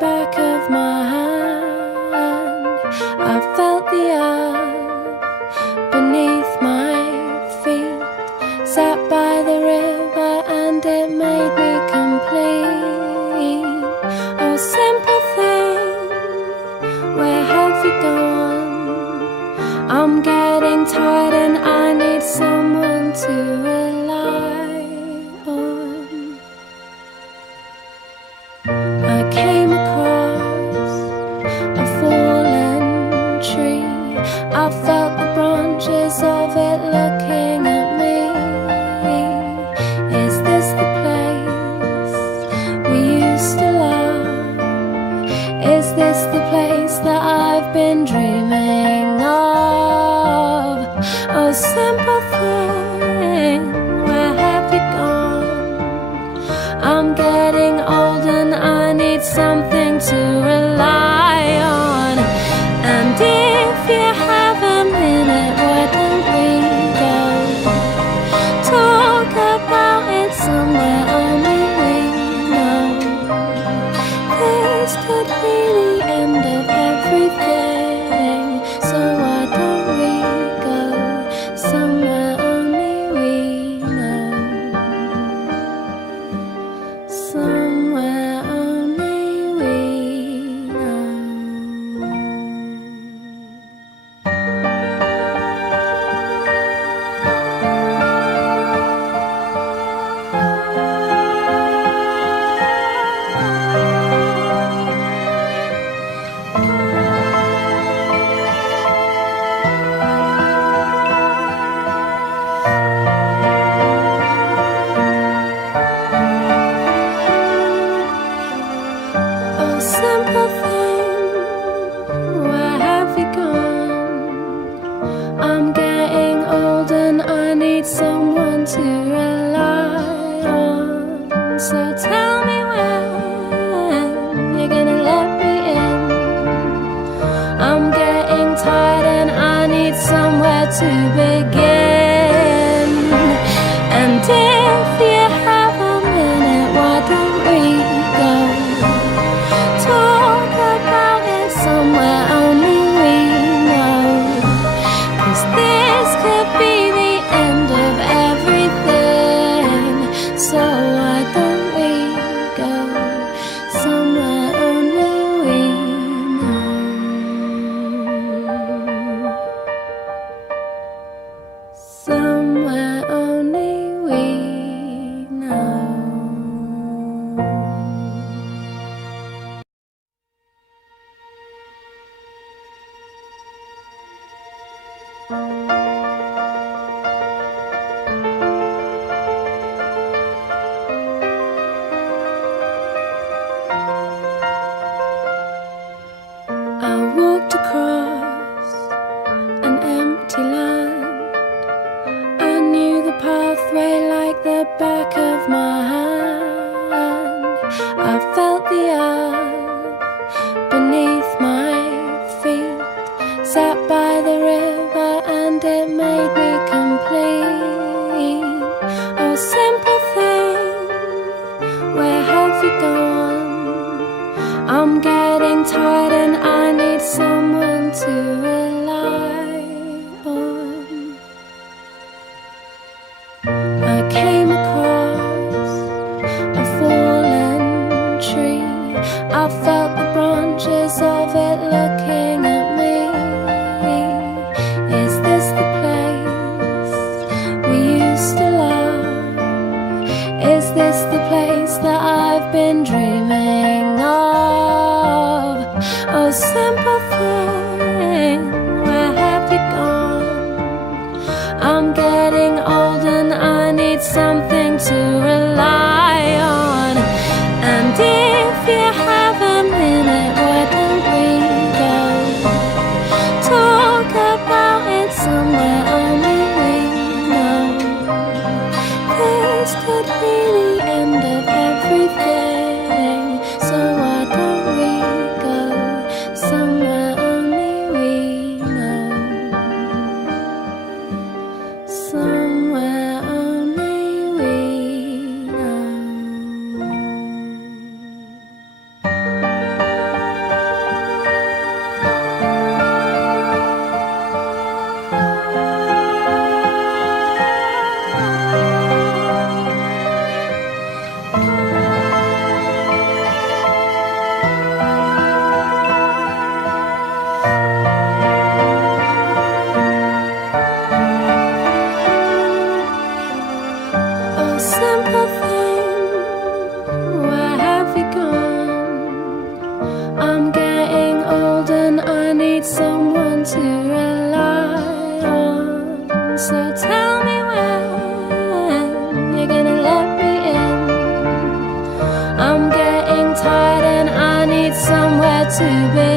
back of my hand. I felt the earth beneath my feet. Sat by the river and it made me complete. Oh, simple thing, where have you gone? I'm getting tired and I need someone to rely on. I came across a fallen tree. I felt the branches of it looking at me. Is this the place we used to love? Is this the place that I've been dreaming of? Oh, simple thing, where have you gone? I'm getting old and I need something to rely on. And if you have a minute, why don't we go talk about it somewhere only we know? This could be the end of everything, so why don't we go somewhere only we know? Somewhere only we know. Oh, simple thing, where have you gone? I'm getting old and I need someone to rely on. So tell me when you're gonna let me in. I'm getting tired and I need somewhere to begin. And if you have a minute, why don't we go talk about it somewhere only we know? 'Cause this could be the end of everything, so why don't we go somewhere only we know? Somewhere only we know. I walked across an empty land. I knew the pathway like the back of my hand. I felt the earth beneath my feet. Sat by the river and it made me complete. Oh, simple thing, where have you gone? I'm getting tired and I need someone to rely on. I came across a fallen tree. I felt the branches of it looking at me. Is this the place we used to love? Is this the place that I've been dreaming of? Oh, simple thing, where have you gone? I'm getting old and I need something to rely on. And if you have a minute, why don't we go talk about it somewhere only we know? This could be the end of everything, so why don't we go somewhere only to be.